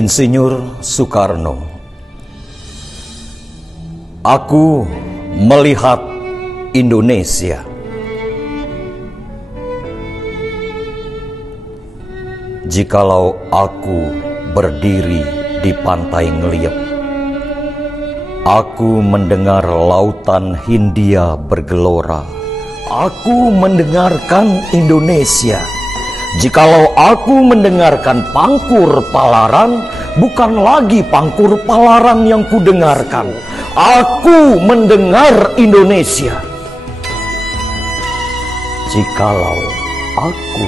Insinyur Soekarno. Aku melihat Indonesia. Jikalau aku berdiri di pantai Ngeliep, aku mendengar lautan Hindia bergelora. Aku mendengarkan Indonesia. Jikalau aku mendengarkan Pangkur Palaran, bukan lagi Pangkur Palaran yang kudengarkan. Aku mendengar Indonesia. Jikalau aku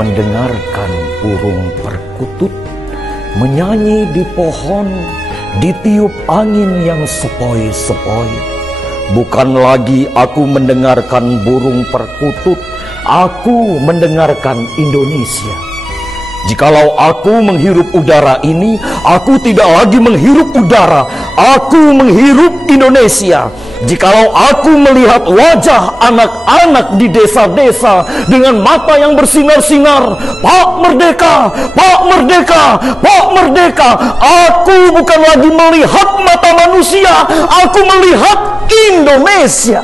mendengarkan burung perkutut menyanyi di pohon, ditiup angin yang sepoi-sepoi, bukan lagi aku mendengarkan burung perkutut, aku mendengarkan Indonesia. Jikalau aku menghirup udara ini, aku tidak lagi menghirup udara, aku menghirup Indonesia. Jikalau aku melihat wajah anak-anak di desa-desa dengan mata yang bersinar-sinar, Pak Merdeka, Pak Merdeka, Pak Merdeka, aku bukan lagi melihat mata manusia, aku melihat Indonesia.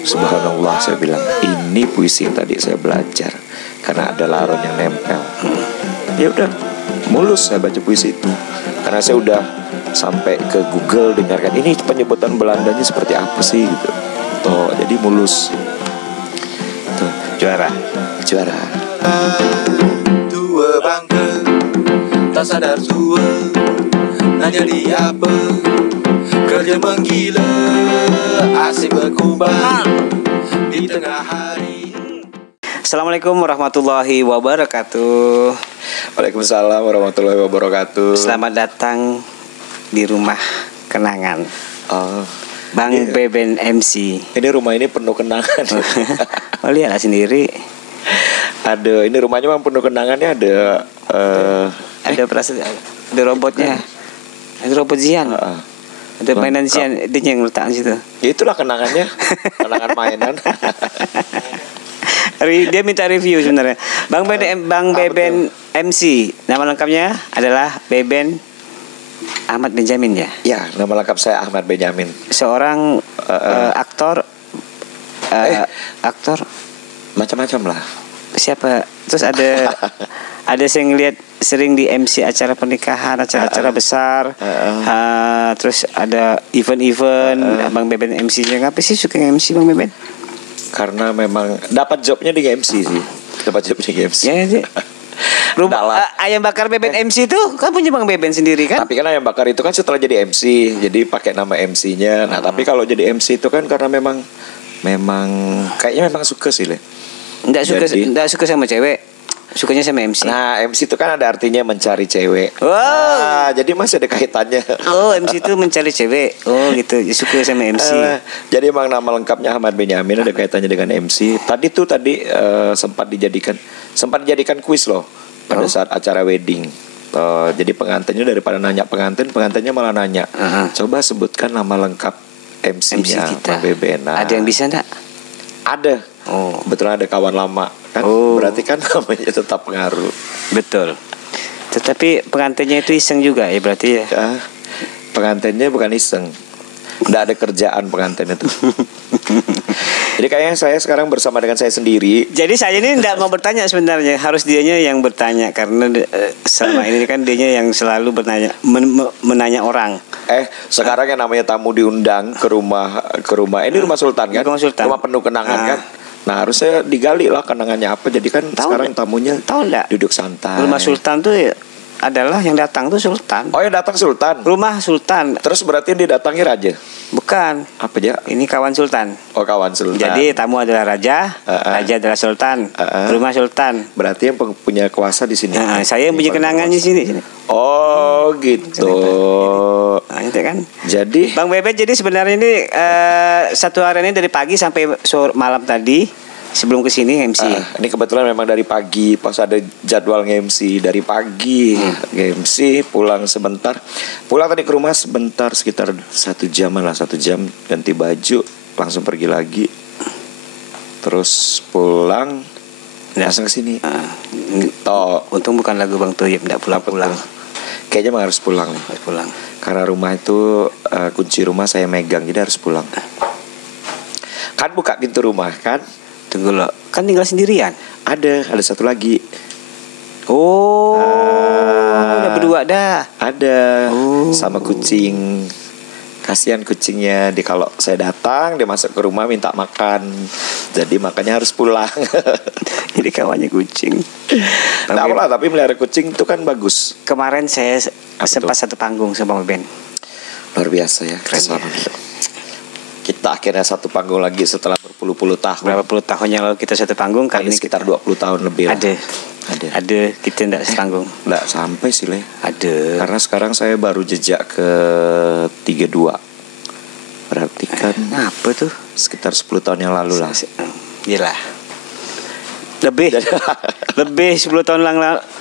Subhanallah, saya bilang ini puisi yang tadi saya belajar karena ada laron yang nempel. Ya udah, mulus saya baca puisi itu karena saya udah sampai ke Google dengarkan ini penyebutan Belandanya seperti apa sih gitu. Tuh, jadi mulus. Tuh, juara. Tua bangga, tak sadar tua, nak jadi apa? Kerja menggila, asik berkubang di tengah hari. Assalamualaikum warahmatullahi wabarakatuh. Waalaikumsalam warahmatullahi wabarakatuh. Selamat datang di rumah kenangan. Bang iya. Beben MC. Ini rumah ini penuh kenangan. Oh, lihatlah sendiri. Ada, ini rumahnya memang penuh kenangannya. Ada ada robotnya. Ada robot Zian. Ada mainan Zian, dia yang letak di situ. Ya itulah kenangannya, kenangan mainan. Dia minta review sebenarnya. Bang Beben MC. Nama lengkapnya adalah Beben Ahmad Benjamin ya. Ya, nama lengkap saya Ahmad Benjamin. Seorang aktor. Aktor Macam-macam lah. Siapa? Terus ada saya ngeliat sering di MC acara pernikahan, acara-acara besar. Terus ada event-event. Bang Beben MC-nya. Ngapa sih suka MC Bang Beben? Karena memang dapat jobnya di MC sih. Dapat jobnya di MC. Ya, ayam bakar Beben MC itu kan punya Bang Beben sendiri kan? Tapi kan ayam bakar itu kan setelah jadi MC, jadi pakai nama MC-nya. Nah, tapi kalau jadi MC itu kan karena memang kayaknya memang suka sih, Le. Enggak suka sama cewek. Sukanya sama MC. Nah, MC itu kan ada artinya mencari cewek. Wow. Nah, jadi masih ada kaitannya. Oh, MC itu mencari cewek. Oh, gitu. Suka sama MC. Jadi emang nama lengkapnya Ahmad Benjamin, ada kaitannya dengan MC. Tadi sempat dijadikan kuis loh pada saat acara wedding. Jadi pengantinnya daripada nanya pengantinnya malah nanya. Coba sebutkan nama lengkap MC-nya Bang Beben. Nah, ada yang bisa enggak? Ada. Oh, Kebetulan ada kawan lama kan. Berarti kan namanya tetap pengaruh. Betul. Tetapi pengantinnya itu iseng juga ya berarti ya. Pengantinnya bukan iseng. Nggak ada kerjaan pengantin itu. Jadi kayaknya saya sekarang bersama dengan saya sendiri. Jadi saya ini tidak mau bertanya sebenarnya, harus dianya yang bertanya karena selama ini kan dianya yang selalu bertanya, menanya orang. Sekarang yang namanya tamu diundang ke rumah. Ini rumah Sultan kan? Rumah penuh kenangan kan? Nah, harusnya digali lah kenangannya apa. Jadi kan sekarang tamunya duduk santai. Rumah Sultan tuh adalah yang datang tuh Sultan. Oh, yang datang Sultan. Rumah Sultan. Terus berarti yang didatangi raja? Bukan. Apa aja? Ini kawan Sultan. Oh, kawan Sultan. Jadi tamu adalah raja, raja adalah Sultan. Rumah Sultan. Berarti yang punya kuasa di sini. Saya yang punya kenangan di sini. Oh, gitu. Nah, itu kan. Jadi Bang Beben, jadi sebenarnya ini satu hari ini dari pagi sampai sore malam tadi. Sebelum kesini MC. Ini kebetulan memang dari pagi pas ada jadwal MC dari pagi MC pulang sebentar. Pulang tadi ke rumah sebentar sekitar 1 jam ganti baju langsung pergi lagi. Terus pulang langsung ke sini. Toh, Untung bukan lagu Bang Toyib, enggak pulang-pulang. kayaknya mah harus pulang nih. Harus pulang. Karena rumah itu kunci rumah saya megang, jadi harus pulang. Kan buka pintu rumah kan? Tunggu lo, kan tinggal sendirian. Ada satu lagi. Oh, udah berdua dah. Ada sama kucing. Kasihan kucingnya, kalau saya datang dia masuk ke rumah minta makan, jadi makanya harus pulang. Jadi kawannya kucing. Nggak apa-apa, tapi melihara kucing itu kan bagus. Kemarin saya Apa sempat tuh? satu panggung sama Ben. Luar biasa ya. Keren ya. Kita akhirnya satu panggung lagi setelah berpuluh-puluh tahun. Berapa puluh tahun yang lalu kita satu panggung, kali ini Sekitar 20 tahun lebih lah. Ada kita enggak sepanggung. Nggak sampai sih Le. Ada. Karena sekarang saya baru jejak ke 32. Berarti kan Apa tuh? sekitar 10 tahun yang lalu lah. Iyalah. Lebih 10 tahun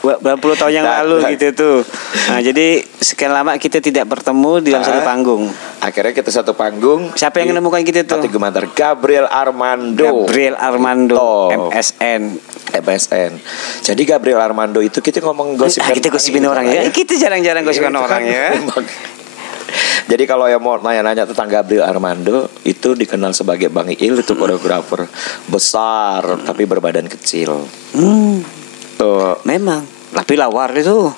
berapa puluh tahun yang lalu gitu tuh. Nah, jadi sekian lama kita tidak bertemu di dalam satu panggung. Akhirnya kita satu panggung. Siapa yang menemukan kita tuh? Pati Gemantar Gabriel Armando. MSN. Jadi Gabriel Armando itu kita ngomong gosip. Kita gosipin orang ya. Kita jarang-jarang gosipin orang ya. Jadi kalau yang mau nanya-nanya tentang Gabriel Armando, itu dikenal sebagai Bang Iil, itu koreografer besar tapi berbadan kecil. Tuh, Memang. Tapi lawar itu.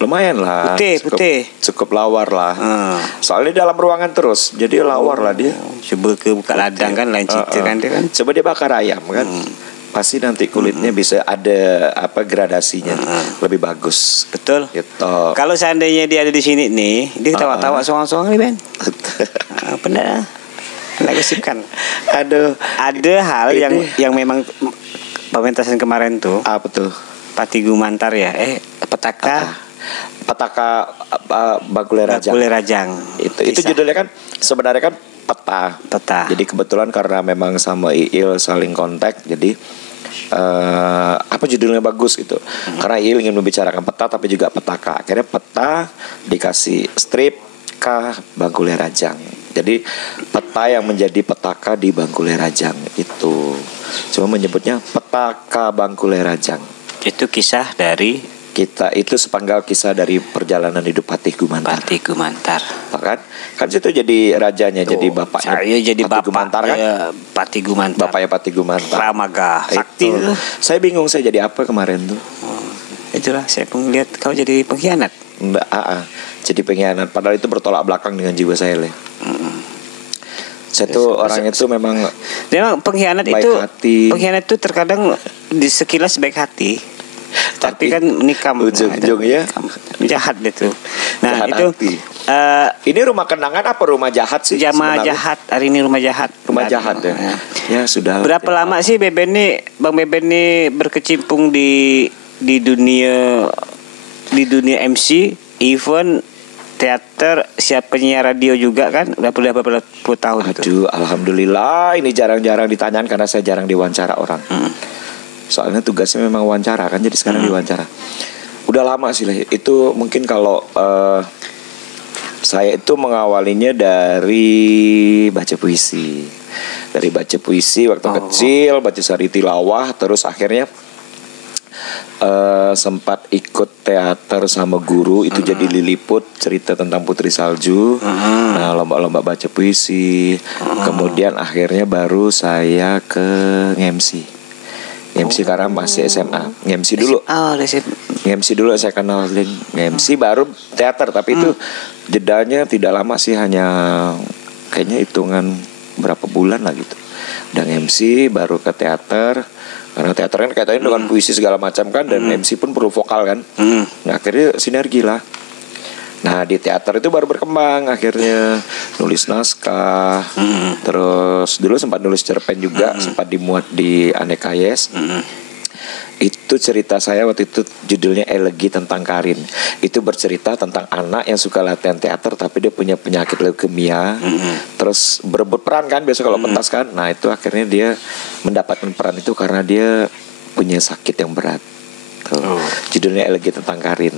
lumayan lah. Putih. Cukup lawar lah. Soalnya dalam ruangan terus, jadi lawar lah dia. Coba ke buka ladang kan lain cerita kan dia kan. Coba dia bakar ayam kan. Pasti nanti kulitnya bisa ada gradasinya lebih bagus. Betul. Gitu. Kalau seandainya dia ada di sini nih, dia ketawa-tawa soang-soang nih Ben. Benar. Nggak gosipkan. Aduh, Ada hal yang memang pementasan kemarin tuh. apa tuh? Pati Gumantar ya. Petaka Bangkule Rajang. Bakule Rajang. Itu Kisah. judulnya kan sebenarnya kan peta. Jadi kebetulan karena memang sama Iil saling kontak, jadi apa judulnya bagus gitu. Karena Iil ingin membicarakan peta tapi juga petaka. Akhirnya peta dikasih strip K Bangkule Rajang. Jadi peta yang menjadi petaka di Bangkule Rajang itu. Cuma menyebutnya petaka Bangkule Rajang. Itu kisah dari Kita itu sepenggal kisah dari perjalanan hidup Patih Gumantar. Pati Gumantar. Kan situ jadi rajanya, jadi bapaknya. Saya jadi Patih bapak Gumantar kan? Pati Gumantar. Bapaknya Patih Gumantar. Pramaga Sakti. Itu. Saya bingung saya jadi apa kemarin tuh. Itulah saya pun lihat kau jadi pengkhianat. Enggak, jadi pengkhianat. Padahal itu bertolak belakang dengan jiwa saya Le. Saya tuh orangnya tuh memang pengkhianat baik itu hati. pengkhianat itu terkadang di sekilas baik hati. Tapi kan menikam ujung-ujungnya jahat itu. Nah, jahat itu hati. Ini rumah kenangan apa rumah jahat sih? Jamaah sebenarnya? jahat. Hari ini rumah jahat. Rumah jahat ya. Ya sudah. Berapa lama sih Bang Beben nih berkecimpung di dunia MC, event, teater, siap penyiar radio juga kan? Udah berapa puluh tahun itu. Aduh, alhamdulillah ini jarang-jarang ditanyain karena saya jarang diwawancara orang. Soalnya tugasnya memang wawancara kan, jadi sekarang diwawancara. Udah lama sih lah. Itu mungkin kalau saya itu mengawalinya dari baca puisi. Dari baca puisi waktu kecil, baca sari tilawah, terus akhirnya sempat ikut teater sama guru itu jadi Liliput, cerita tentang Putri Salju. Nah, lomba-lomba baca puisi. Kemudian akhirnya baru saya ke MC. MC karena masih SMA. MC dulu. MC dulu saya kenalin. MC baru teater, tapi itu jedanya tidak lama sih, hanya kayaknya hitungan berapa bulan lah gitu. Dan MC baru ke teater. Karena teater kan kaitannya dengan puisi segala macam kan, dan MC pun perlu vokal kan. Nah, akhirnya sinergi lah. Nah, di teater itu baru berkembang akhirnya nulis naskah. Terus dulu sempat nulis cerpen juga, sempat dimuat di Aneka Yes. Itu cerita saya waktu itu judulnya Elegi tentang Karin. Itu bercerita tentang anak yang suka latihan teater tapi dia punya penyakit leukemia. Terus berebut peran kan biasa kalau pentas kan. Nah, itu akhirnya dia mendapatkan peran itu karena dia punya sakit yang berat. Tuh. Judulnya Elegi tentang Karin.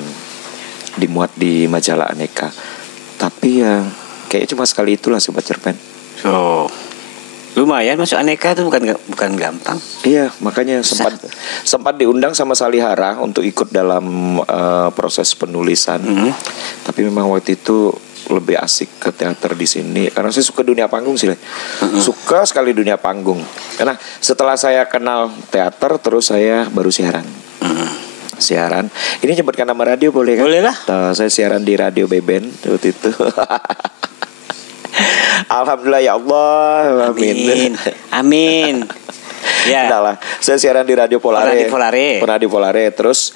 Dimuat di majalah Aneka. Tapi ya kayaknya cuma sekali itulah sih buat cerpen. Lumayan masuk aneka tuh bukan gampang. Iya, makanya sempat diundang sama Salihara untuk ikut dalam proses penulisan. Tapi memang waktu itu lebih asik ke teater di sini karena saya suka dunia panggung sih. Suka sekali dunia panggung. Karena setelah saya kenal teater terus saya baru siaran. Siaran. Ini nyebutkan nama radio boleh kan? Boleh lah. Saya siaran di Radio Beben waktu itu. Alhamdulillah ya Allah. Amin. Amin. Ya. Entahlah, saya siaran di Radio Polare. Pernah di Polare. Terus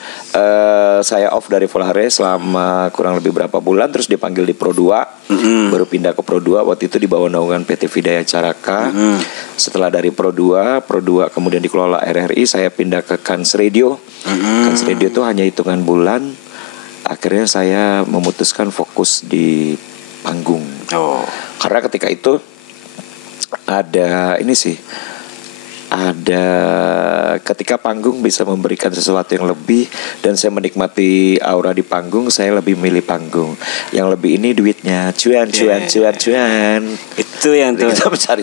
saya off dari Polare selama kurang lebih berapa bulan. Terus dipanggil di Pro 2. Baru pindah ke Pro 2. Waktu itu di bawah naungan PT Vidaya Caraka. Setelah dari Pro 2 kemudian dikelola RRI. Saya pindah ke Kans Radio. Kans Radio itu hanya hitungan bulan. Akhirnya saya memutuskan fokus di panggung. Karena ketika itu ada ketika panggung bisa memberikan sesuatu yang lebih dan saya menikmati aura di panggung, saya lebih milih panggung. Yang lebih ini duitnya, cuan. Itu yang tuh.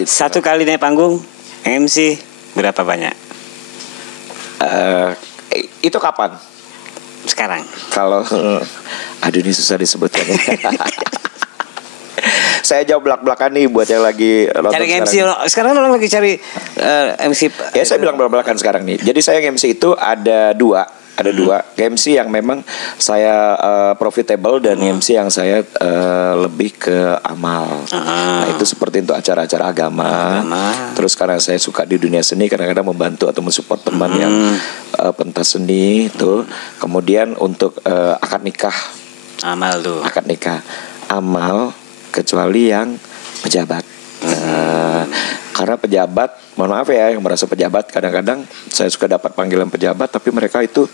Satu kali naik panggung MC berapa banyak? Itu kapan? Sekarang. Kalau aduh ini susah disebutkan. Saya jawab belak-belakan nih buat yang lagi cari MC sekarang orang lagi cari MC. Ya saya bilang belak-belakan sekarang nih. Jadi saya MC itu ada dua MC yang memang saya profitable dan MC yang saya lebih ke amal. Nah itu seperti untuk acara-acara agama. Terus karena saya suka di dunia seni, kadang-kadang membantu atau mensupport teman yang pentas seni itu. Kemudian untuk akad nikah. Akad nikah amal, kecuali yang pejabat. Karena pejabat, mohon maaf ya yang merasa pejabat, kadang-kadang saya suka dapat panggilan pejabat, tapi mereka itu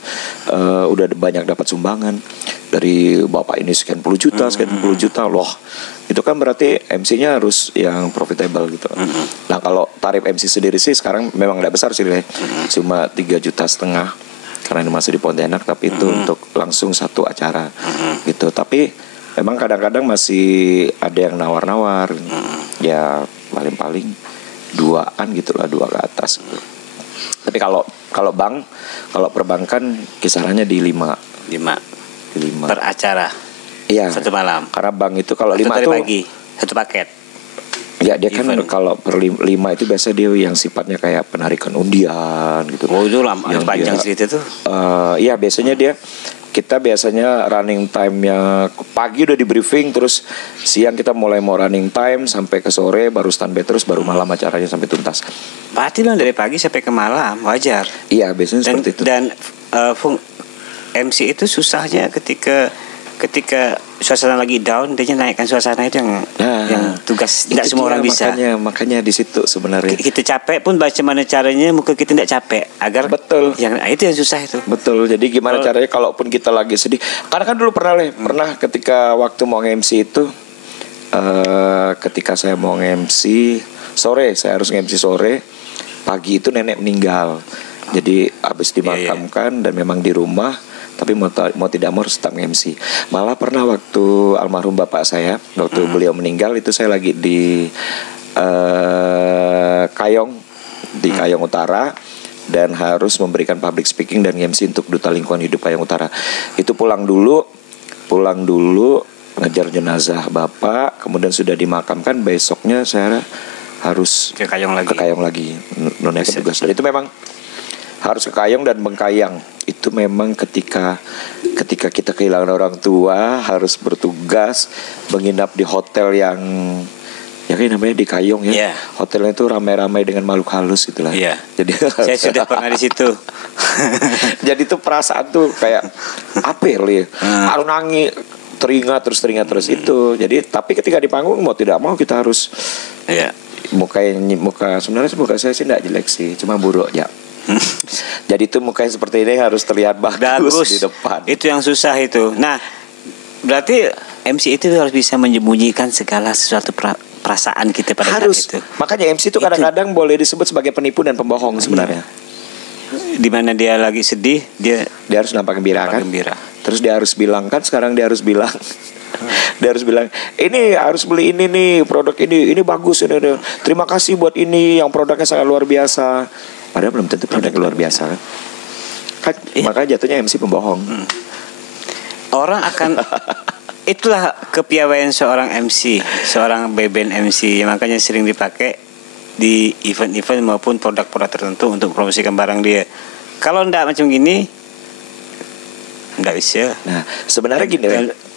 udah banyak dapat sumbangan dari bapak ini sekian puluh juta loh. Itu kan berarti MC-nya harus yang profitable gitu. Nah kalau tarif MC sendiri sih sekarang memang tidak besar sih, cuma 3,5 juta karena ini masih di Pontianak, tapi itu untuk langsung satu acara gitu. Tapi memang kadang-kadang masih ada yang nawar-nawar, ya paling-paling 2-an gitulah, 2 ke atas. Tapi kalau perbankan kisarannya di 5 per acara. Iya. Satu malam. Karena bank itu kalau 5 tuh pagi satu paket. Ya dia kan kalau per 5 itu biasa dia yang sifatnya kayak penarikan undian gitu. Oh itu lama, panjang cerita tuh. Iya biasanya kita biasanya running time-nya pagi udah di briefing, terus siang kita mulai mau running time sampai ke sore, baru standby terus, baru malam acaranya sampai tuntas. Berarti lo dari pagi sampai ke malam, wajar. Iya biasanya seperti itu. Dan MC itu susahnya ketika suasana lagi down, dia naikkan suasana itu yang tugas tidak semua orang bisa. Makanya di situ sebenarnya. Kita capek pun bagaimana caranya muka kita tidak capek agar betul. Itu yang susah itu. Betul. Jadi gimana caranya kalaupun kita lagi sedih. Karena kan dulu pernah ketika waktu mau nge-MC itu ketika saya mau nge-MC sore, saya harus nge-MC sore. Pagi itu nenek meninggal. Jadi habis dimakamkan dan memang di rumah. Tapi mau tidak mau harus tetap MC. Malah pernah waktu almarhum bapak saya, waktu beliau meninggal itu saya lagi di Kayong, di Kayong Utara, dan harus memberikan public speaking dan MC untuk Duta Lingkungan Hidup Kayong Utara. Itu pulang dulu ngejar jenazah bapak, kemudian sudah dimakamkan, besoknya saya harus ke Kayong lagi. Nunaikan tugas. Dan itu memang harus ke Kayong dan Bengkayang. Itu memang ketika kita kehilangan orang tua, harus bertugas menginap di hotel yang ya kan namanya di Kayong ya. Hotelnya itu ramai-ramai dengan makhluk halus gitulah. Jadi saya sudah pernah di situ. Jadi itu perasaan tuh kayak apa ya? Harus nangis, teringat terus itu. Jadi tapi ketika di panggung mau tidak mau kita harus muka sebenarnya muka saya sih tidak jelek sih, cuma buruk ya. Jadi itu mukanya seperti ini harus terlihat bagus di depan. Itu yang susah itu. Nah, berarti MC itu harus bisa menyembunyikan segala sesuatu perasaan kita pada harus. saat itu. Makanya MC itu kadang-kadang boleh disebut sebagai penipu dan pembohong sebenarnya. Di mana dia lagi sedih, dia harus nampak gembira kan? Terus dia harus bilang kan, sekarang dia harus bilang Dia harus bilang, ini harus beli ini nih, produk ini bagus ini. Terima kasih buat ini, yang produknya sangat luar biasa. Padahal belum tentu produknya luar biasa kan. Makanya jatuhnya MC pembohong. Orang akan itulah kepiawaian seorang MC, seorang band MC, makanya sering dipakai di event-event maupun produk-produk tertentu untuk promosikan barang dia. Kalau ndak macam gini, ndak bisa. Nah, sebenarnya gini,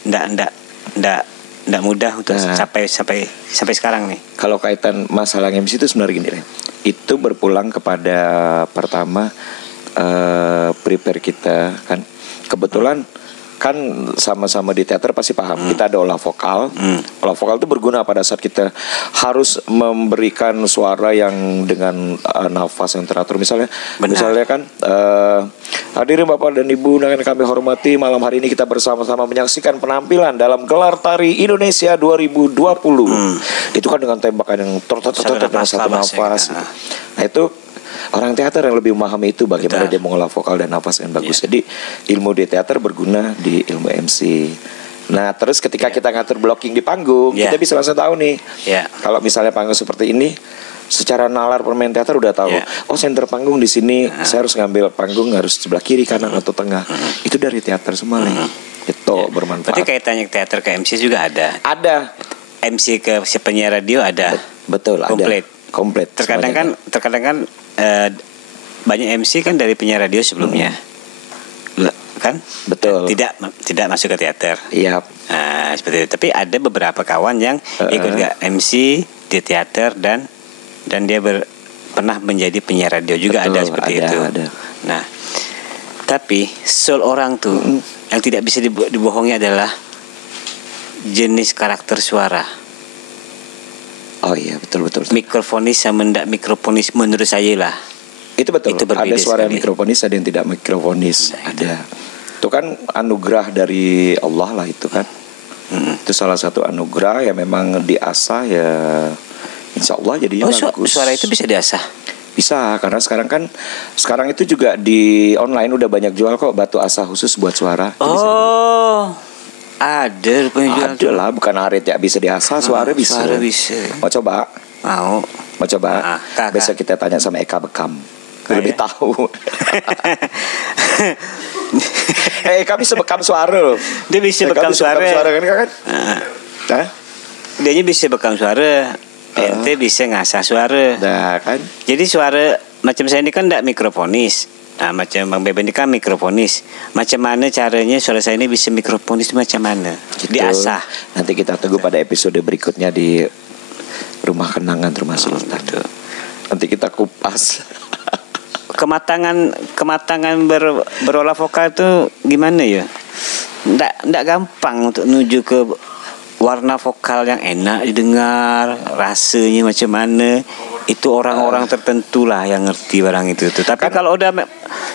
ndak mudah untuk sampai sekarang nih. Kalau kaitan masalah MC itu sebenarnya gini, itu berpulang kepada pertama prepare kita kan. Kebetulan kan sama-sama di teater pasti paham kita ada olah vokal. Olah vokal itu berguna pada saat kita harus memberikan suara yang dengan nafas yang teratur. Misalnya kan hadirin Bapak dan Ibu yang kami hormati, malam hari ini kita bersama-sama menyaksikan penampilan dalam gelar tari Indonesia 2020. Itu kan dengan tembakan yang dengan satu nafas. Nah itu orang teater yang lebih memahami itu bagaimana dia mengolah vokal dan nafas yang bagus. Jadi ilmu di teater berguna di ilmu MC. Nah terus ketika kita ngatur blocking di panggung, kita bisa langsung tahu nih. Kalau misalnya panggung seperti ini, secara nalar pemain teater udah tahu. Oh center panggung di sini, saya harus ngambil panggung harus sebelah kiri, kanan atau tengah. Itu dari teater semua nih. Itu bermanfaat. Berarti kaitannya teater ke MC juga ada. Ada. MC ke si penyiar radio ada. Betul. Komplit. Terkadang kan banyak MC kan dari penyiar radio sebelumnya, kan? Betul. Tidak masuk ke teater. Iya. Nah, seperti itu. Tapi ada beberapa kawan yang ikut ke MC di teater dan dia pernah menjadi penyiar radio juga. Betul, ada seperti itu. Ada. Nah, tapi soul orang tuh yang tidak bisa dibohongi adalah jenis karakter suara. Oh iya betul. Mikrofonis sama tidak mikrofonis menurut saya lah. Itu betul. Itu ada suara yang mikrofonis, ada yang tidak mikrofonis. Ada. Itu kan anugerah dari Allah lah itu kan. Itu salah satu anugerah yang memang diasah ya. Insya Allah jadinya bagus. Suara itu bisa diasah. Bisa, karena sekarang itu juga di online udah banyak jual kok batu asah khusus buat suara. Ada rupanya jual. Ada lah, bukan arit ya bisa diasah, suara bisa. Suara bisa. Mau coba? Mau coba? Besok kita tanya sama Eka Bekam. Lebih tahu. Eka bisa bekam suara loh. Dia bisa bekam suara kan? Dia bisa bekam suara. Ente bisa ngasah suara. Nah kan. Jadi suara macam saya ini kan tidak mikrofonis. Nah, macam Bang Beben ini kan mikrofonis. Macam mana caranya suara saya ini bisa mikrofonis macam mana? Gitu. Diasah. Nanti kita tunggu pada episode berikutnya di Rumah Kenangan Rumah Sultan. Nanti kita kupas. Kematangan berolah vokal itu gimana ya? Nggak gampang untuk menuju ke warna vokal yang enak didengar, rasanya macam mana. Itu orang-orang tertentu lah yang ngerti barang itu. Tapi kalau udah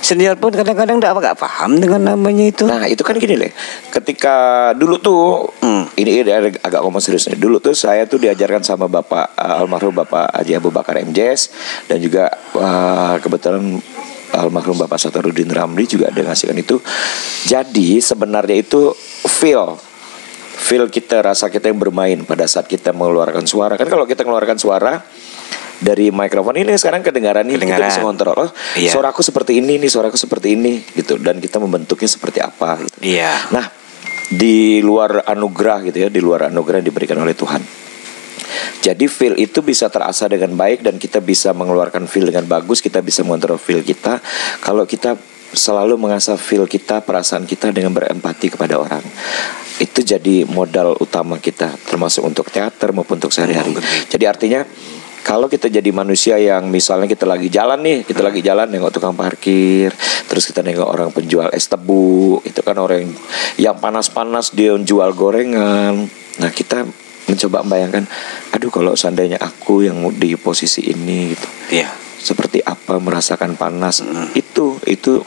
senior pun kadang-kadang nggak paham dengan namanya itu. Nah itu kan gini deh. Ketika dulu tuh ini agak ngomong serius nih. Dulu tuh saya tuh diajarkan sama bapak almarhum Bapak Haji Abu Bakar MJS dan juga kebetulan almarhum Bapak Satarudin Ramli juga ada ngasihkan itu. Jadi sebenarnya itu feel kita, rasa kita yang bermain pada saat kita mengeluarkan suara. Kan kalau kita mengeluarkan suara dari mikrofon ini sekarang kedengaran nih, kita bisa ngontrol. Suaraku seperti ini nih, suaraku seperti ini gitu, dan kita membentuknya seperti apa gitu. Nah, di luar anugerah gitu ya, di luar anugerah yang diberikan oleh Tuhan. Jadi feel itu bisa terasa dengan baik dan kita bisa mengeluarkan feel dengan bagus, kita bisa mengontrol feel kita kalau kita selalu mengasah feel kita, perasaan kita dengan berempati kepada orang. Itu jadi modal utama kita, termasuk untuk teater maupun untuk sehari-hari. Jadi artinya kalau kita jadi manusia yang misalnya kita lagi jalan nengok tukang parkir, terus kita nengok orang penjual es tebu, itu kan orang yang panas-panas dia jual gorengan. Nah kita mencoba membayangkan, aduh kalau seandainya aku yang di posisi ini gitu, seperti apa merasakan panas. Itu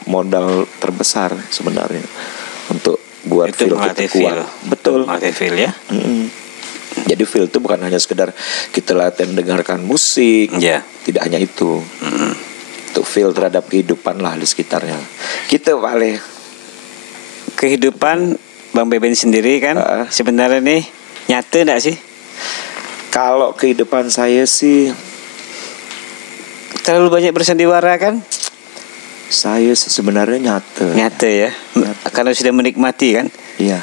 modal terbesar sebenarnya untuk buat feel kita kuat. Betul. Feel ya. Jadi feel itu bukan hanya sekedar kita latihan dengarkan musik, tidak hanya itu. Itu feel terhadap kehidupan lah di sekitarnya. Gitu paling. Kehidupan Bang Beben sendiri kan sebenarnya nih nyata enggak sih? Kalau kehidupan saya sih Terlalu banyak bersandiwara kan? saya sebenarnya nyata. Nyata ya. Karena sudah menikmati kan? Iya.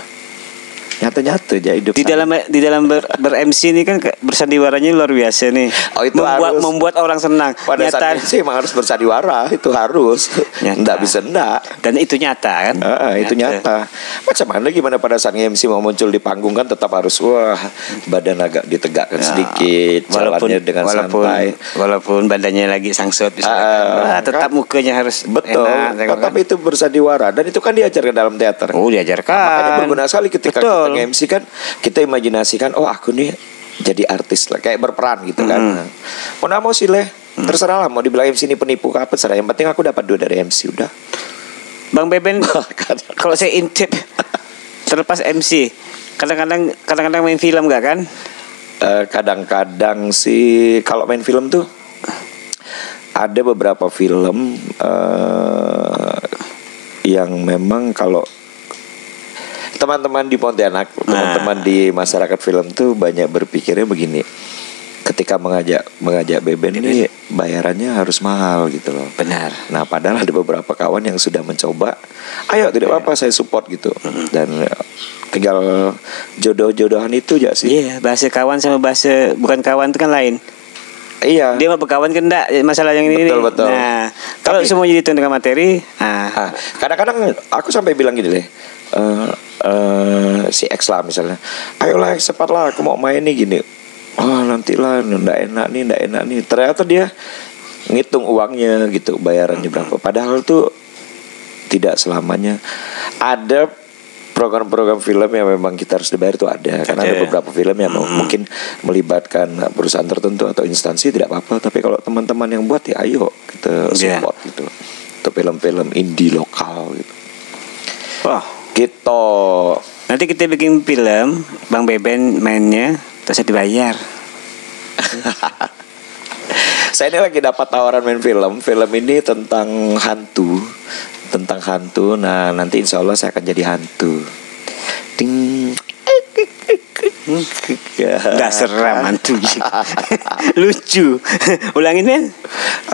Nyata-nyata aja hidup Di saya. dalam ber-MC ini kan bersandiwaranya luar biasa nih. Oh, itu harus. Membuat orang senang. Pada saat MC emang harus bersandiwara, itu harus. Nyata. Nggak bisa enggak. Dan itu nyata kan? Itu nyata. Macam mana gimana pada saat MC mau muncul di panggung kan tetap harus badan agak ditegakkan sedikit, jalannya dengan santai. Walaupun badannya lagi sangsut tetap mukanya harus betul. enak. Tetapi itu bersandiwara dan itu kan diajarkan dalam teater. Oh, diajarkan. Makanya berguna sekali ketika Betul. kita nge-MC kan kita imajinasikan aku nih jadi artis lah, kayak berperan gitu kan. Mau nggak mau sih terserah lah mau dibilang MC ini penipu apa terserah. Yang penting aku dapat duit dari MC udah. Bang Beben kalau saya intip terlepas MC kadang-kadang main film nggak kan? Kadang-kadang sih kalau main film tuh ada beberapa film yang memang kalau teman-teman di Pontianak, teman-teman di masyarakat film tuh banyak berpikirnya begini. Ketika mengajak Beben ini bayarannya harus mahal gitu loh. Benar. Nah, padahal ada beberapa kawan yang sudah mencoba. Ayo tidak apa-apa saya support gitu. Dan tinggal jodoh-jodohan itu aja sih. Iya, bahasa kawan sama bahasa bukan kawan itu kan lain. Iya. Dia mau berkawan kan enggak masalah yang ini. Betul. Nah, kalau semua jadi dengan materi, kadang-kadang aku sampai bilang gini deh. Si X lah misalnya, ayolah X cepatlah aku mau main nih gini. Nantilah ndak enak nih. Ternyata dia ngitung uangnya gitu, bayarannya berapa. Padahal tuh tidak selamanya. Ada program-program film yang memang kita harus dibayar tuh ada. Karena ada beberapa film yang mungkin melibatkan perusahaan tertentu atau instansi tidak apa-apa. Tapi kalau teman-teman yang buat ya ayo kita support gitu. Untuk film-film indie lokal gitu. wah, Gitu. nanti kita bikin film, Bang Beben mainnya, terus dibayar. Saya ini lagi dapat tawaran main film. Film ini tentang hantu. Nah, nanti insya Allah saya akan jadi hantu. Ding. Nggak seram hantunya. Lucu. Ulangin men.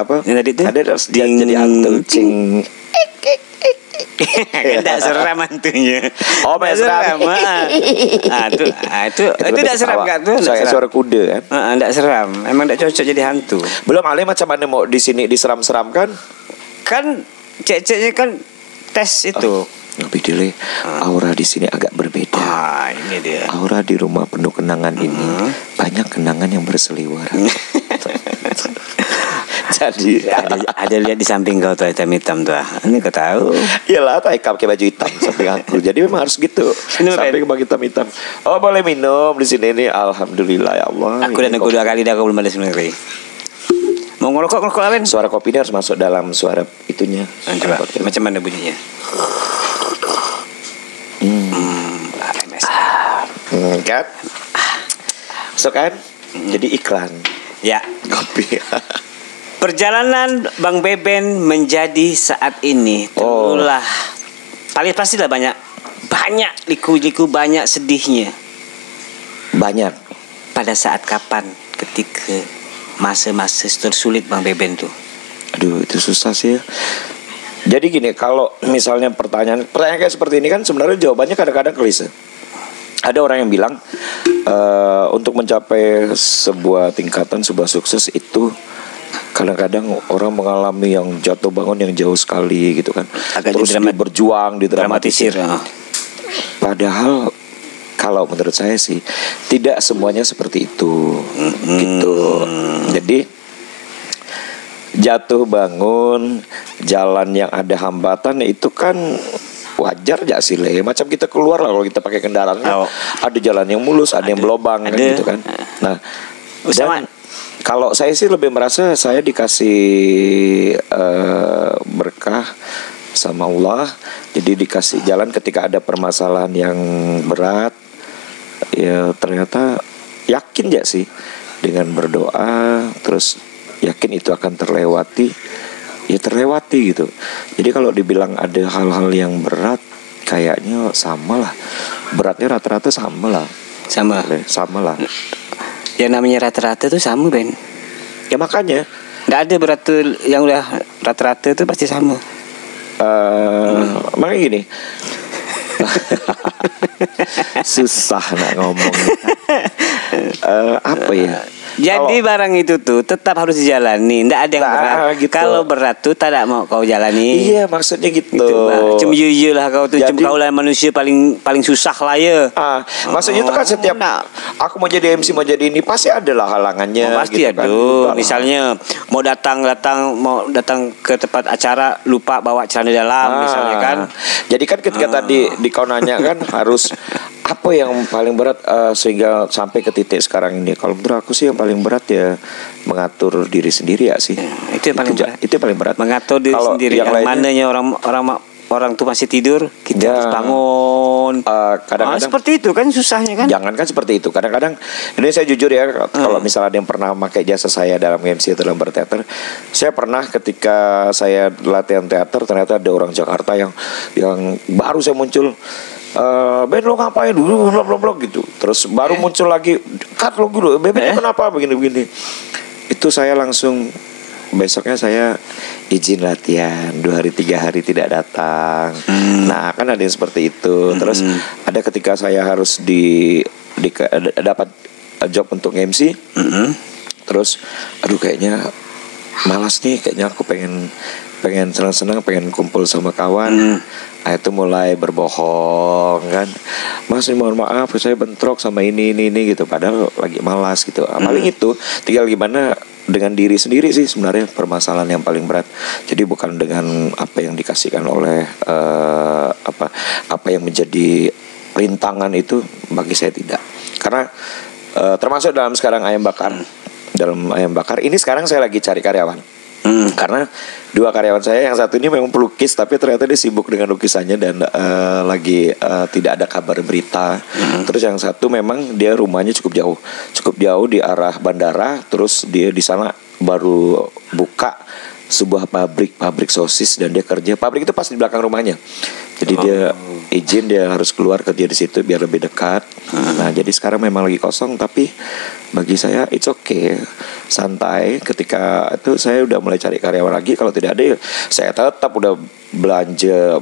Apa? Yang tadi tuh? Ada jadi hantu. Cing. Tidak seram hantunya. Oh, Nggak seram. Itu tidak seram kan tuh? Saya suara kuda kan. Tidak seram. Emang tidak cocok jadi hantu. Belum Ale macam mana mau di sini diseram-seramkan? Kan cek-ceknya kan tes itu. Lebih dulu aura di sini agak berbeda. Ini dia. Aura di rumah penuh kenangan ini banyak kenangan yang berseliweran. Jadi ada lihat di samping kau tuh hitam-hitam tuh. Ini kau tahu. iyalah tak pakai baju hitam samping aku. Jadi memang harus gitu. Minum, Samping pakai hitam-hitam. Oh, boleh minum di sini nih. Alhamdulillah ya Allah. Aku udah nunggu 2 kali dah, aku belum ada sebenarnya. Mau ngerokok Awen? Suara kopi ini harus masuk dalam suara itunya. Coba macam mana bunyinya? Kan? So kan? Jadi iklan Ya. kopi. Perjalanan Bang Beben menjadi saat ini itulah pastilah banyak liku-liku, banyak sedihnya. Banyak. Pada saat kapan ketika masa-masa tersulit Bang Beben tuh? Aduh, itu susah sih ya. Jadi gini, kalau misalnya pertanyaan kayak seperti ini kan sebenarnya jawabannya kadang-kadang klise. Ada orang yang bilang untuk mencapai sebuah tingkatan, sebuah sukses itu kadang-kadang orang mengalami yang jatuh bangun yang jauh sekali gitu kan. Agak terus dia berjuang, didramatisir. Padahal kalau menurut saya sih tidak semuanya seperti itu. Gitu. Jadi jatuh bangun, jalan yang ada hambatan itu kan wajar gak sih macam kita keluar lah kalau kita pakai kendaraan kan, ada jalan yang mulus, ada yang berlobang kan gitu kan. Nah, dan kalau saya sih lebih merasa saya dikasih berkah sama Allah, jadi dikasih jalan ketika ada permasalahan yang berat. Ya ternyata yakin gak sih dengan berdoa terus yakin itu akan terlewati, ya terlewati gitu. Jadi kalau dibilang ada hal-hal yang berat, kayaknya sama lah. Beratnya rata-rata sama lah. Sama. Sama lah. Yang namanya rata-rata tuh sama Ben. Ya makanya. Nggak ada berat tuh yang udah rata-rata itu pasti sama. Makanya gini. Susah nak ngomong. Apa ya? Jadi barang itu tuh tetap harus dijalani. Nggak ada yang berat. Gitu. Kalau berat tuh tidak mau kau jalani. Iya, maksudnya gitu. Cuma jujur lah kau tuh. Jadi, cuma kau lah manusia paling susah lah ya. Maksudnya itu kan setiap aku mau jadi MC, mau jadi ini pasti ada lah halangannya. Pasti gitu ada. kan. Misalnya mau datang ke tempat acara lupa bawa celana dalam misalnya kan. Jadi kan ketika tadi di kau nanya kan harus apa yang paling berat sehingga sampai ke titik sekarang ini. Kalau menurut aku sih yang paling berat ya mengatur diri sendiri ya sih. Itu yang paling berat. Itu yang paling berat. Mengatur diri sendiri. Yang mananya orang tuh masih tidur, kita harus bangun. Kadang-kadang seperti itu kan susahnya kan. Jangankan seperti itu. Kadang-kadang ini saya jujur ya, kalau misalnya ada yang pernah memakai jasa saya dalam MC atau dalam berteater, saya pernah ketika saya latihan teater ternyata ada orang Jakarta yang baru saya muncul. Ben lo ngapain dulu blok gitu. Terus baru muncul lagi, cut lo dulu. Ben kenapa begini-begini. Itu saya langsung besoknya saya izin latihan 2 hari 3 hari tidak datang. Nah kan ada yang seperti itu. Terus ada ketika saya harus dapat job untuk MC. Terus aduh kayaknya malas nih, kayaknya aku pengen senang-senang, pengen kumpul sama kawan. Nah itu mulai berbohong kan, Mas ini mohon maaf saya bentrok sama ini gitu, padahal lagi malas gitu. Paling itu tinggal gimana dengan diri sendiri sih sebenarnya permasalahan yang paling berat. Jadi bukan dengan apa yang dikasihkan oleh apa yang menjadi rintangan itu, bagi saya tidak. Karena termasuk dalam sekarang ayam bakar ini sekarang saya lagi cari karyawan. Karena 2 karyawan saya, yang satu ini memang pelukis tapi ternyata dia sibuk dengan lukisannya dan lagi tidak ada kabar berita. Terus yang satu memang dia rumahnya cukup jauh di arah bandara. Terus dia di sana baru buka sebuah pabrik sosis dan dia kerja. Pabrik itu pas di belakang rumahnya. Jadi dia izin, dia harus keluar kerja di situ biar lebih dekat. Nah jadi sekarang memang lagi kosong, tapi bagi saya it's okay, santai. Ketika itu saya udah mulai cari karyawan lagi. Kalau tidak ada, saya tetap udah belanja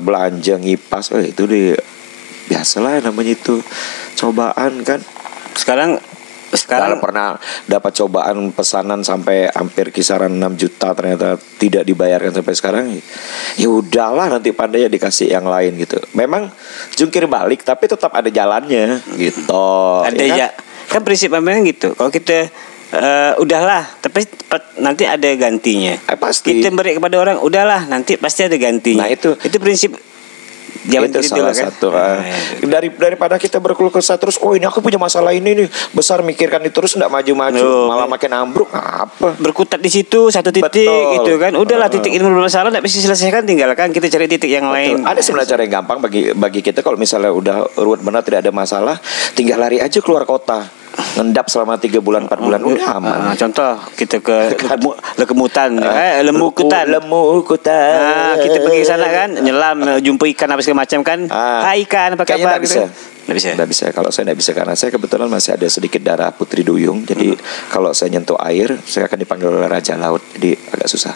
ngipas. Itu deh biasalah namanya itu cobaan kan. Sekarang pernah dapat cobaan pesanan sampai hampir kisaran 6 juta ternyata tidak dibayarkan sampai sekarang. Ya udahlah, nanti pandai ya dikasih yang lain gitu. Memang jungkir balik tapi tetap ada jalannya gitu. Ada ya kan prinsip memang gitu. Kalau kita udahlah, tapi nanti ada gantinya. Pasti. Kita beri kepada orang, udahlah, nanti pasti ada gantinya. Nah itu prinsip. Jalan itu salah satu kan? Daripada kita berkeluh kesah terus, ini aku punya masalah ini nih besar, mikirkan itu terus nggak maju-maju, malah makin ambruk. Apa berkutat di situ satu titik gitu kan, udahlah titik ini bermasalah nggak bisa diselesaikan, tinggalkan, kita cari titik yang lain. Ada sebenarnya cara yang gampang bagi kita kalau misalnya udah ruwet benar tidak ada masalah, tinggal lari aja keluar kota, ngendap selama 3 bulan 4 bulan udah aman. Contoh kita ke Lemukutan. Kita pergi ke sana kan, nyelam, jumpa ikan apa segala macam kan. Hai ikan, apa kabar gitu. Nggak bisa. Kalau saya nggak bisa karena saya kebetulan masih ada sedikit darah putri duyung. Jadi kalau saya nyentuh air, saya akan dipanggil oleh raja laut. Jadi agak susah.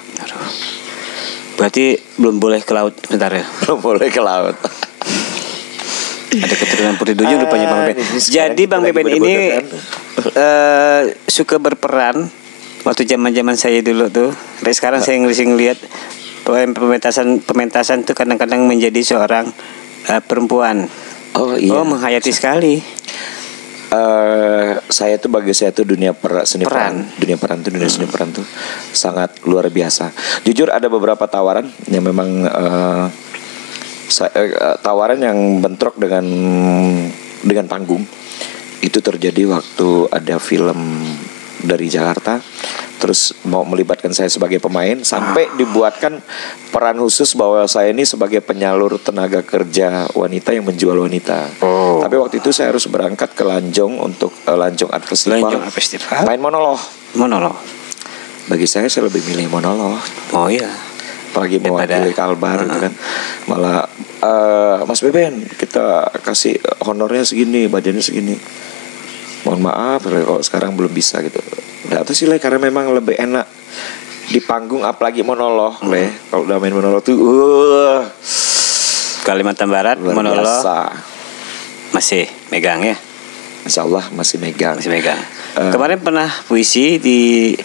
Berarti belum boleh ke laut sebentar ya? Belum boleh ke laut. Ada keturunan putri duyung rupanya Bang Beben. Jadi Bang Beben ini suka berperan waktu zaman saya dulu tuh. Sampai sekarang saya ngeliat pementasan tuh kadang-kadang menjadi seorang perempuan. Oh iya. Menghayati sekali. Bagi saya tuh dunia seni peran. Dunia seni peran tuh sangat luar biasa. Jujur ada beberapa tawaran yang memang tawaran yang bentrok dengan panggung. Itu terjadi waktu ada film dari Jakarta, terus mau melibatkan saya sebagai pemain, sampai dibuatkan peran khusus bahwa saya ini sebagai penyalur tenaga kerja wanita yang menjual wanita. Tapi waktu itu saya harus berangkat ke Lanjong untuk Lanjong Art Festival. Main monolog. Bagi saya lebih milih monolog. Oh iya. Apalagi mewakili Kalbar gitu kan. Malah Mas Beben, kita kasih honornya segini, badannya segini. Mohon maaf kalau sekarang belum bisa gitu. Nah itu sih Le, karena memang lebih enak di panggung, apalagi monolog Le. Kalau udah main monolog tuh Kalimantan Barat luar monolog biasa. masih megang ya. Insya Allah masih megang. Masih megang. Kemarin pernah puisi di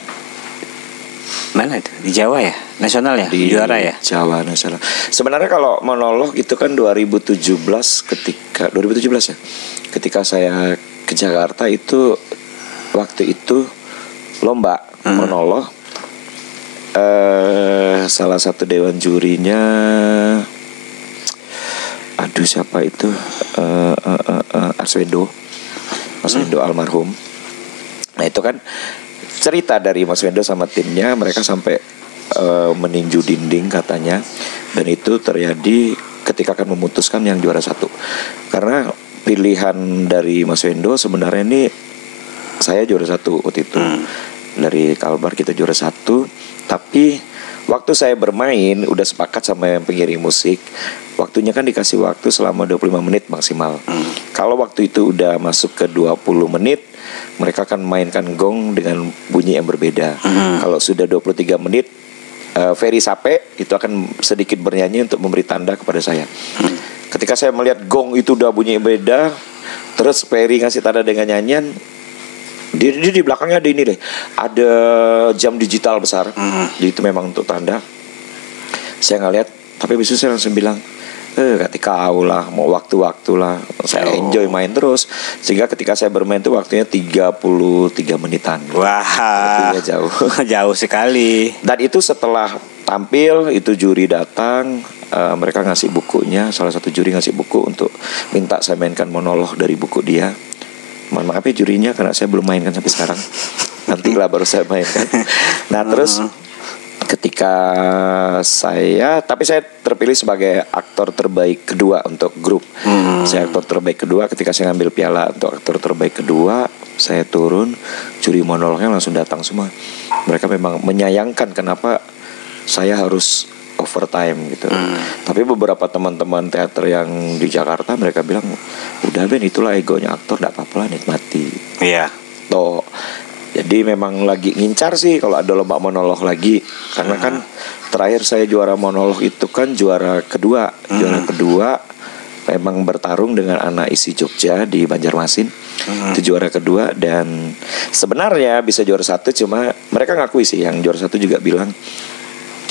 mana itu? Di Jawa ya? Nasional ya? Di Juara ya? Jawa nasional. Sebenarnya kalau monolog itu kan 2017 ya. Ketika saya ke Jakarta itu waktu itu lomba monolog. Salah satu dewan jurinya, aduh siapa itu? Arswendo. Mas Wendo almarhum. Nah itu kan cerita dari Mas Wendo sama timnya, mereka sampai meninju dinding katanya. Dan itu terjadi ketika akan memutuskan yang juara 1. Karena pilihan dari Mas Wendo sebenarnya ini saya juara 1 waktu itu. Dari Kalbar kita juara 1. Tapi waktu saya bermain udah sepakat sama yang pengiring musik. Waktunya kan dikasih waktu selama 25 menit maksimal. Kalau waktu itu udah masuk ke 20 menit, mereka akan mainkan gong dengan bunyi yang berbeda. Kalau sudah 23 menit, Ferry Sape itu akan sedikit bernyanyi untuk memberi tanda kepada saya. Ketika saya melihat gong itu udah bunyi beda, terus Ferry ngasih tanda dengan nyanyian, di belakangnya ada ini deh, ada jam digital besar. Jadi itu memang untuk tanda. Saya nggak lihat, tapi besok saya langsung bilang, ketika kau lah, mau waktu-waktu lah. Saya enjoy main terus. Sehingga ketika saya bermain tuh waktunya 33 menitan. Wah, jauh. Jauh sekali. Dan itu setelah tampil, itu juri datang, mereka ngasih bukunya. Salah satu juri ngasih buku untuk minta saya mainkan monolog dari buku dia. Mohon maaf ya jurinya, karena saya belum mainkan sampai sekarang. Nantilah baru saya mainkan. Nah terus ketika tapi saya terpilih sebagai aktor terbaik kedua untuk grup. Saya aktor terbaik kedua. Ketika saya ngambil piala untuk aktor terbaik kedua, saya turun, juri monolognya langsung datang semua. Mereka memang menyayangkan kenapa saya harus overtime gitu. Tapi beberapa teman-teman teater yang di Jakarta, mereka bilang, udah Ben, itulah egonya aktor, gak apa-apa lah, nikmati. Iya. Toh jadi memang lagi ngincar sih kalau ada lomba monolog lagi. Karena kan terakhir saya juara monolog itu kan juara kedua. Juara kedua memang bertarung dengan anak isi Jogja di Banjarmasin. Itu juara kedua. Dan sebenarnya bisa juara 1, cuma mereka ngakui sih, yang juara 1 juga bilang,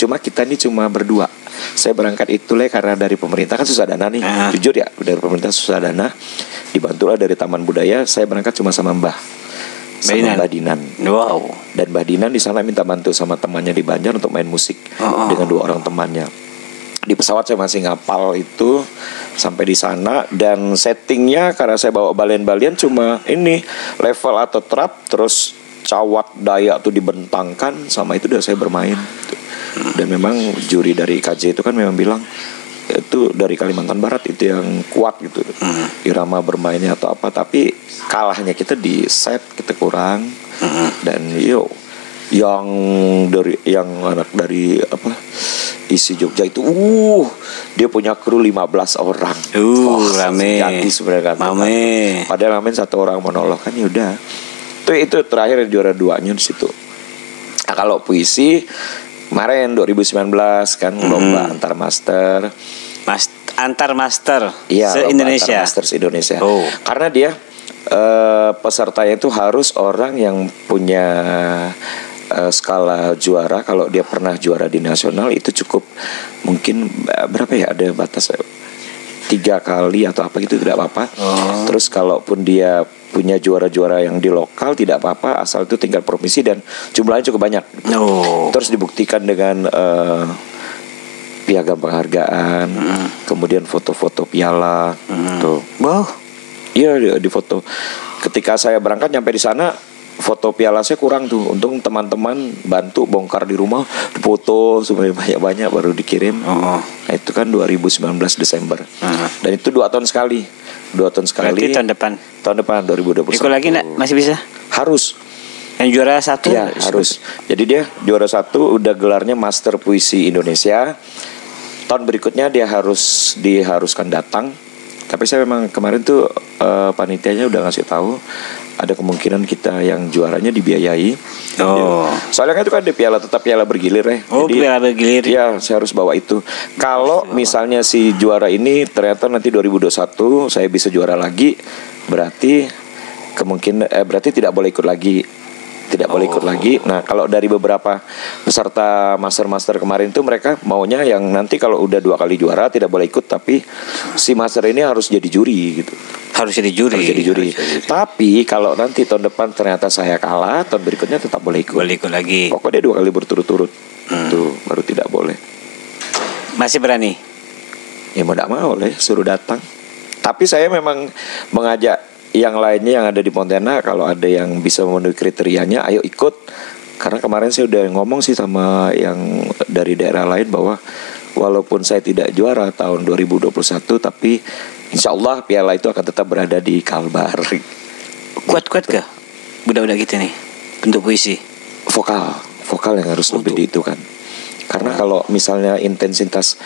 cuma kita ini cuma berdua. Saya berangkat itu karena dari pemerintah kan susah dana nih. Jujur ya, dari pemerintah susah dana. Dibantulah dari Taman Budaya. Saya berangkat cuma sama Mbah Dinan. Wow. Dan Mbah Dinan di sana minta bantu sama temannya di Banjar untuk main musik dengan 2 orang temannya. Di pesawat saya masih ngapal itu sampai di sana, dan settingnya karena saya bawa balian-balian cuma ini level atau trap, terus cawat Dayak tuh dibentangkan, sama itu udah saya bermain. Dan memang juri dari KJ itu kan memang bilang itu dari Kalimantan Barat itu yang kuat gitu, irama bermainnya atau apa, tapi kalahnya kita di set kita kurang. Dan yang anak dari isi Jogja itu dia punya kru 15 orang. Rame. Jadi sebenarnya kan padahal ngamen 1 orang monolog kan, ya udah. Itu terakhir juara 2-nya di situ. Nah, kalau puisi kemarin 2019 kan lomba antar master. Antar master se-Indonesia. Antar master se-Indonesia. Karena dia pesertanya itu harus orang yang punya skala juara. Kalau dia pernah juara di nasional itu cukup, mungkin berapa ya, ada batas 3 kali atau apa gitu, tidak apa-apa. Terus kalaupun dia punya juara-juara yang di lokal tidak apa-apa, asal itu tingkat provinsi dan jumlahnya cukup banyak. Terus dibuktikan dengan piagam penghargaan, kemudian foto-foto piala. Tuh. Wow. Iya, di foto. Ketika saya berangkat nyampe di sana, foto piala saya kurang tuh. Untung teman-teman bantu bongkar di rumah, foto supaya banyak-banyak baru dikirim. Nah, itu kan 2019 Desember. Dan itu 2 tahun sekali. 2 tahun sekali. Berarti tahun depan 2021. Ikut lagi enggak? Masih bisa? Harus. Yang juara 1 ya harus. Jadi dia juara 1 udah gelarnya Master Puisi Indonesia. Tahun berikutnya diharuskan datang. Tapi saya memang kemarin tuh panitianya udah ngasih tahu ada kemungkinan kita yang juaranya dibiayai. Oh. Soalnya kan itu kan di tetap piala bergilir ya. Oh, Jadi, piala bergilir. Iya, saya harus bawa itu. Kalau misalnya si juara ini ternyata nanti 2021 saya bisa juara lagi, berarti berarti tidak boleh ikut lagi. Tidak boleh ikut lagi. Nah, kalau dari beberapa peserta master kemarin itu mereka maunya yang nanti kalau udah 2 kali juara tidak boleh ikut, tapi si master ini harus jadi juri gitu. Harus jadi juri. Tapi kalau nanti tahun depan ternyata saya kalah, tahun berikutnya tetap boleh ikut. Boleh ikut lagi. Pokoknya 2 kali berturut-turut. Itu baru tidak boleh. Masih berani? Ya mau tidak mau lah, suruh datang. Tapi saya memang mengajak yang lainnya yang ada di Pontianak, kalau ada yang bisa memenuhi kriterianya, ayo ikut. Karena kemarin saya udah ngomong sih sama yang dari daerah lain bahwa walaupun saya tidak juara tahun 2021, tapi insya Allah piala itu akan tetap berada di Kalbar. Kuat kah budak-budak kita nih untuk puisi? Vokal yang harus lebih diitukan. Karena kalau misalnya intensitas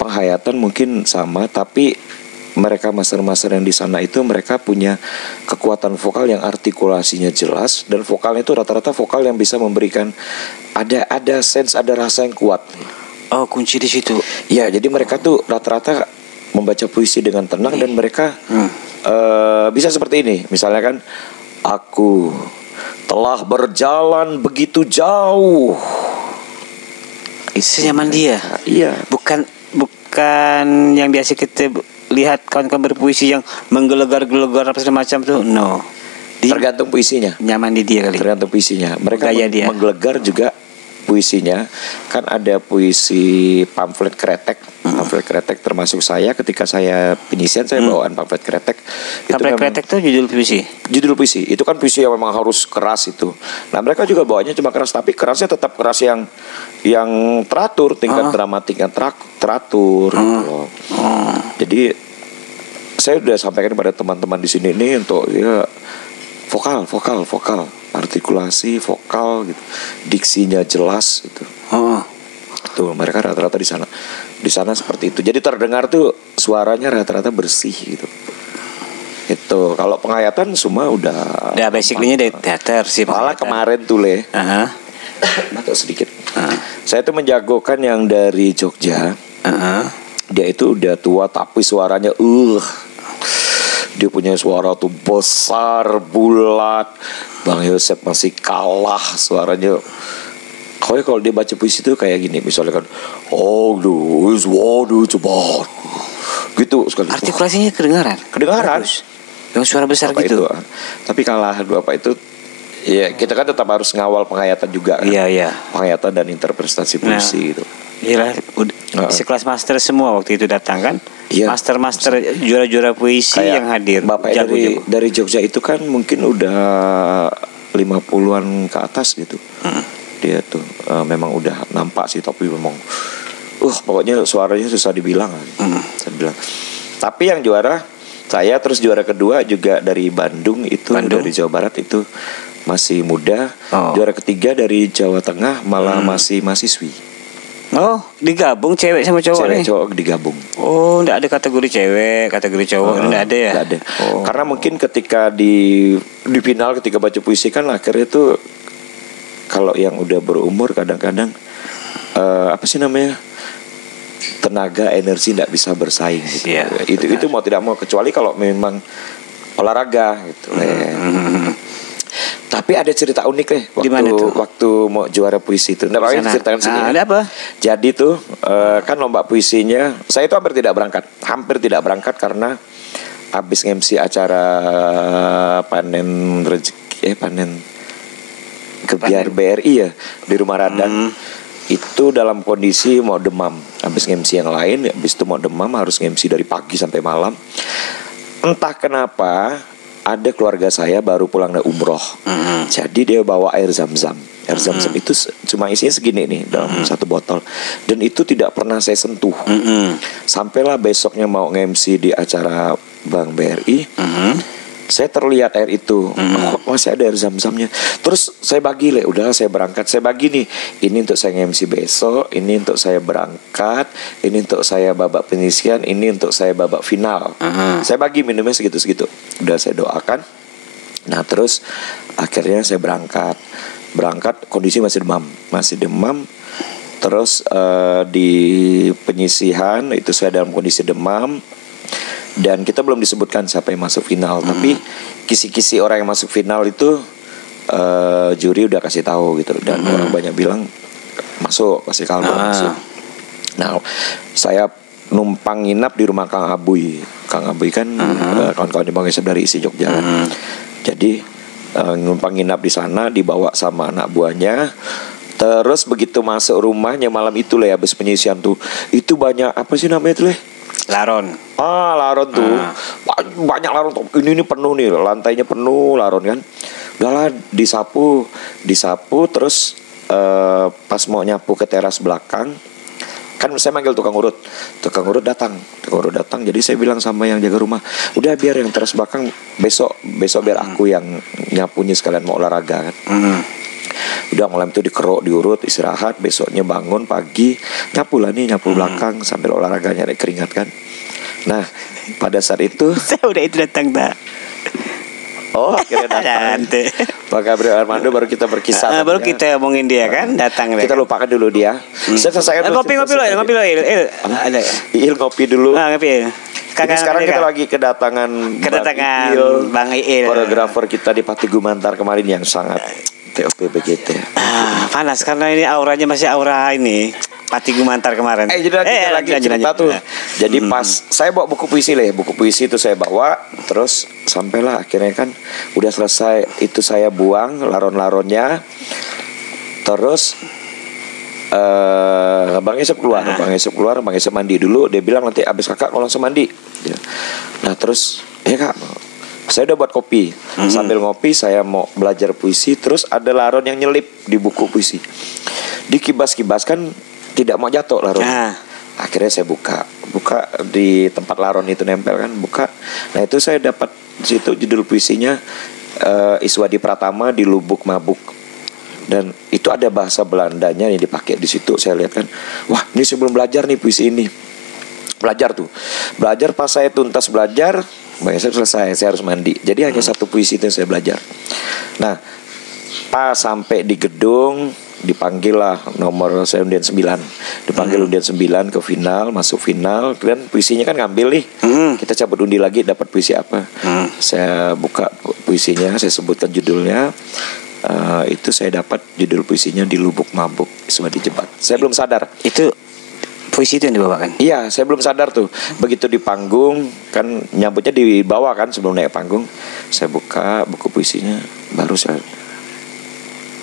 penghayatan mungkin sama, tapi mereka master yang di sana itu mereka punya kekuatan vokal yang artikulasinya jelas, dan vokalnya itu rata-rata vokal yang bisa memberikan ada sense, ada rasa yang kuat. Oh, kunci di situ. Ya, jadi mereka tuh rata-rata membaca puisi dengan tenang dan mereka bisa seperti ini. Misalnya kan, aku telah berjalan begitu jauh. Senyaman dia. Iya. Bukan yang biasa kita lihat kawan-kawan berpuisi yang menggelegar-gelegar apa segala macam tuh. No. Tergantung puisinya. Nyaman di dia kali. Tergantung puisinya. Mereka Gaya dia. menggelegar juga puisinya. Kan ada puisi pamflet kretek. Pamflet kretek termasuk saya ketika saya penyisian saya bawaan pamflet kretek. Pamflet kretek tuh judul puisi. Judul puisi. Itu kan puisi yang memang harus keras itu. Nah, mereka juga bawanya cuma keras, tapi kerasnya tetap keras yang teratur, tingkat dramatiknya teratur gitu loh. Jadi saya sudah sampaikan kepada teman-teman di sini ini untuk ya vokal, artikulasi vokal gitu, diksinya jelas gitu. Tuh mereka rata-rata di sana. Di sana seperti itu. Jadi terdengar tuh suaranya rata-rata bersih gitu. Itu kalau penghayatan semua udah basically-nya dari teater sih. Malah kemarin tuh batuk sedikit. Saya tuh menjagokan yang dari Jogja. Dia itu udah tua tapi suaranya dia punya suara tuh besar, bulat. Bang Yosep masih kalah suaranya. Kalau dia baca puisi itu kayak gini, misalnya kan, waduh cepat, gitu sekali. Artikulasinya kedengaran. Bagus. Dengan suara besar apa gitu. Itu, tapi kalah Bapak itu. Ya kita kan tetap harus ngawal penghayatan juga kan. Iya. Penghayatan dan interpretasi puisi gitu. Iyalah, sekelas master semua waktu itu datang kan. Iya. Master juara-juara puisi kayak yang hadir. Bapak dari Jogja itu kan mungkin udah 50-an ke atas gitu. Dia tuh memang udah nampak sih, tapi memang pokoknya suaranya susah dibilang. Saya bilang. Tapi yang juara saya, terus juara kedua juga dari Bandung itu. Dari Jawa Barat itu masih muda. Juara ketiga dari Jawa Tengah malah masih mahasiswi. Oh, digabung cewek sama cowok nih? Cewek cowok digabung. Oh, enggak ada kategori cewek, kategori cowok, enggak ada ya? Enggak ada. Karena mungkin ketika di final ketika baca puisi kan akhirnya tuh kalau yang udah berumur kadang-kadang apa sih namanya? Tenaga, energi tidak bisa bersaing gitu. Yeah, itu mau tidak mau, kecuali kalau memang olahraga gitu. Tapi ada cerita unik waktu mau juara puisi itu. Nah, ceritakan sini. Ada apa? Jadi tuh kan lomba puisinya saya itu hampir tidak berangkat karena habis MC acara panen rezeki panen kebiar BRI ya di Rumah Radang. Itu dalam kondisi mau demam. Habis MC yang lain, habis itu mau demam, harus MC dari pagi sampai malam. Entah kenapa ada keluarga saya baru pulang dari umroh. Jadi dia bawa air zam-zam. Air zam-zam itu cuma isinya segini nih dalam satu botol. Dan itu tidak pernah saya sentuh. Sampailah besoknya mau nge-MC di acara Bank BRI. saya terlihat air itu, masih ada air zam-zamnya. Terus saya bagi, udahlah saya berangkat. Saya bagi nih, ini untuk saya MC besok, ini untuk saya berangkat, ini untuk saya babak penyisian, ini untuk saya babak final. Saya bagi minumnya segitu-segitu. Udah saya doakan. Nah terus akhirnya saya berangkat kondisi masih demam. Terus di penyisihan itu saya dalam kondisi demam. Dan kita belum disebutkan siapa yang masuk final, tapi kisi-kisi orang yang masuk final itu juri udah kasih tahu gitu, dan orang banyak bilang masuk, pasti kalbar masuk. Nah, saya numpang nginap di rumah Kang Abuy. Kang Abuy kan kawan-kawan di Bang Yosep dari isi Jogja kan. Jadi numpang nginap di sana, dibawa sama anak buahnya. Terus begitu masuk rumahnya malam itu lah, habis penyisian tuh, itu banyak apa sih namanya itu Laron. Laron tuh banyak laron tuh. Ini penuh nih, lantainya penuh laron kan. Udahlah disapu terus pas mau nyapu ke teras belakang kan saya manggil tukang urut datang. Jadi saya bilang sama yang jaga rumah, udah biar yang teras belakang besok biar aku yang nyapunya sekalian mau olahraga kan. Udah malam itu dikeruk, diurut, istirahat. Besoknya bangun pagi, nyapu belakang sambil olahraga nyari keringat kan. Nah pada saat itu saya udah itu datang tak. Oh akhirnya datang Pak Gabriel Armando, baru kita berkisah. Baru kita omongin dia kan, datang. Kita lupakan dulu dia. Saya selesaikan ngopi lo Il. Ada Il ngopi dulu. Ngopi. Sekarang kita lagi kedatangan Bang Il, koreografer kita di Pati Gumantar kemarin yang sangat TOP begitu. Panas karena ini auranya masih aura ini Pati Gumantar kemarin. Jadi lagi cerita tuh. Jadi pas saya bawa buku puisi itu saya bawa, terus sampailah akhirnya kan udah selesai itu, saya buang laron-laronnya. Terus Bang Yosep keluar, Bang Yosep mandi dulu. Dia bilang nanti abis kakak kalau langsung mandi. Nah terus kak, saya udah buat kopi. Sambil ngopi saya mau belajar puisi. Terus ada laron yang nyelip di buku puisi. Dikibas-kibas kan tidak mau jatuh laron. Akhirnya saya buka di tempat laron itu nempel kan, buka. Nah itu saya dapat di situ judul puisinya Iswadi Pratama di Lubuk Mabuk. Dan itu ada bahasa Belandanya yang dipakai di situ. Saya lihat kan, wah ini sebelum belajar nih puisi ini. Belajar pas saya tuntas belajar, saya selesai, saya harus mandi. Jadi hanya satu puisi itu yang saya belajar. Nah pas sampai di gedung, dipanggil lah nomor saya undian 9. Dipanggil undian 9 ke final, masuk final. Dan puisinya kan ngambil nih. Kita cabut undi lagi, dapat puisi apa. Saya buka puisinya, saya sebutkan judulnya. Itu saya dapat judul puisinya di Lubuk Mabuk, Iswadi Jebat. Saya belum sadar. Itu puisi itu yang dibawakan? Iya, saya belum sadar tuh. Begitu di panggung, kan nyambutnya di bawah kan sebelum naik panggung. Saya buka buku puisinya, baru saya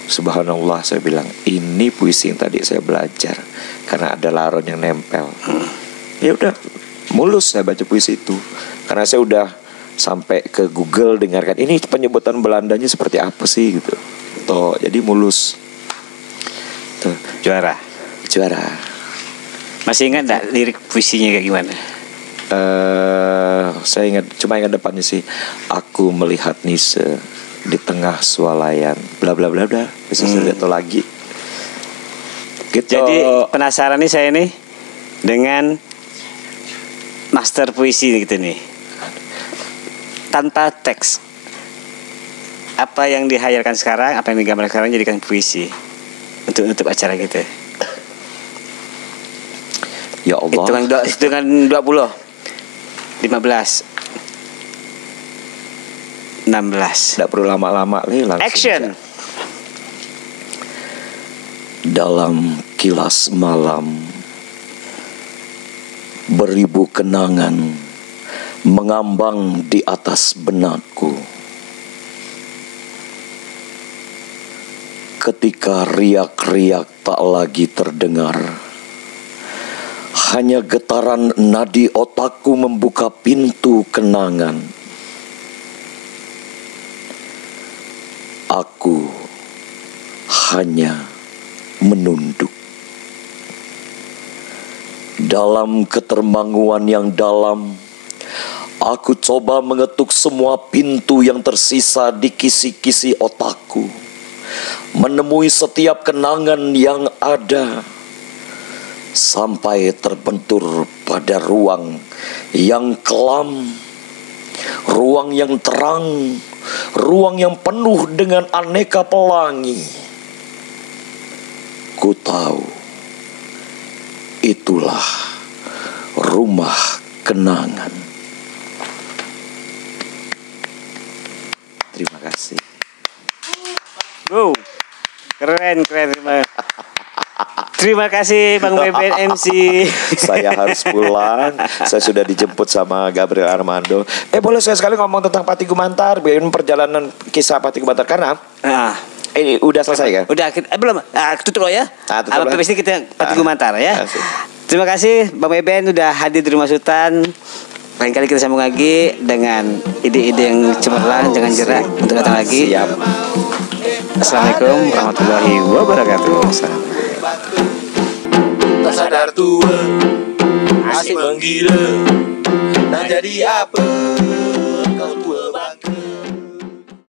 subhanallah, saya bilang ini puisi yang tadi saya belajar karena ada laron yang nempel. Ya udah, mulus saya baca puisi itu. Karena saya udah sampai ke Google dengarkan ini penyebutan Belandanya seperti apa sih gitu. Tuh, jadi mulus. Tuh, juara. Masih ingat enggak lirik puisinya kayak gimana? Saya cuma ingat depannya sih. Aku melihat Nise di tengah swalayan bla bla bla bla. Bisa saya lihat lagi. Gitu. Jadi penasaran nih saya nih dengan master puisi gitu nih. Tanpa teks, apa yang dihayalkan sekarang, apa yang digambarkan sekarang jadikan puisi untuk acara kita. Ya Allah. Hitungan 20, 15, 16. Tidak perlu lama-lama nih, langsung action. Dalam kilas malam, beribu kenangan mengambang di atas benakku. Ketika riak-riak tak lagi terdengar, hanya getaran nadi otakku membuka pintu kenangan. Aku hanya menunduk. Dalam ketermanguan yang dalam, Aku coba mengetuk semua pintu yang tersisa di kisi-kisi otakku, menemui setiap kenangan yang ada, sampai terbentur pada ruang yang kelam, ruang yang terang, ruang yang penuh dengan aneka pelangi. Ku tahu itulah rumah kenangan. Terima kasih. Wow, keren. Terima kasih Bang Beben MC. Saya harus pulang. Saya sudah dijemput sama Gabriel Armando. Boleh saya sekali ngomong tentang Pati Gumantar, biarin perjalanan kisah Pati Gumantar karena ini udah selesai kan? Udah, belum. Tutup ya. Tutup lah. Habis ini kita Pati Gumantar ya. Asik. Terima kasih Bang Beben udah hadir di Rumah Sultan. Lain kali kita sambung lagi dengan ide-ide yang cemerlang, jangan jerak untuk datang lagi. Siap. Assalamualaikum warahmatullahi wabarakatuh. Tak sadar tua, asik menggila. Nak jadi apa?